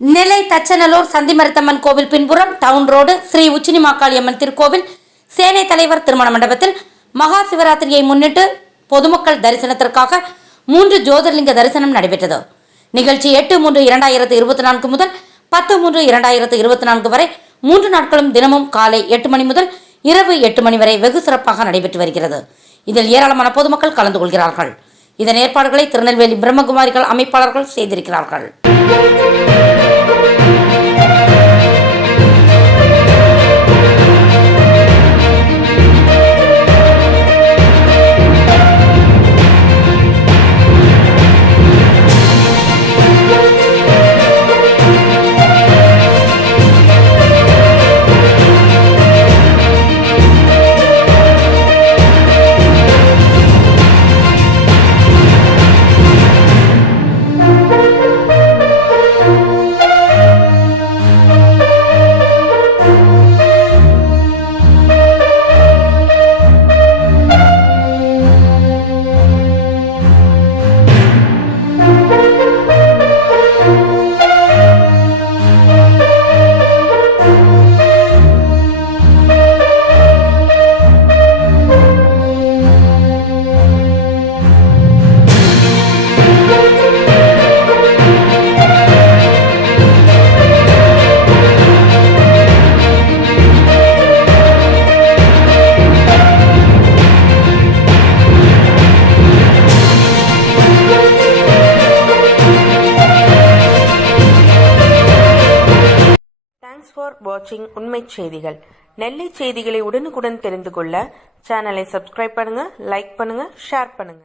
நெல்லை தச்சநல்லூர் சந்திமருத்தம்மன் கோவில் பின்புறம் down road Sri உச்சினிமாக்காளியம்மன் திருக்கோவில் சேனை தலைவர் திருமண மண்டபத்தில் மகா சிவராத்திரியை முன்னிட்டு பொதுமக்கள் தரிசனத்திற்காக 3 ஜோதிர்லிங்க தரிசனம் நடைபெற்றது. நிகழ்ச்சி 8/3/2024 முதல் 10/3/2024 வரை 3 நாட்களும் தினமும் காலை 8 மணி முதல் இரவு 8 மணி வரை வெகு சிறப்பாக நடைபெற்று வருகிறது. இதில் ஏராளமான பொதுமக்கள் கலந்து கொள்கிறார்கள். இதன் ஏற்பாடுகளை திருநெல்வேலி பிரம்மகுமாரிகள் அமைப்பாளர்கள் செய்திருக்கிறார்கள். Thanks for watching உண்மை செய்திகள். நெல்லை செய்திகளை உடனுக்குடன் தெரிந்து கொள்ள சேனலை சப்ஸ்கிரைப் பண்ணுங்க, லைக் பண்ணுங்க, ஷேர் பண்ணுங்க.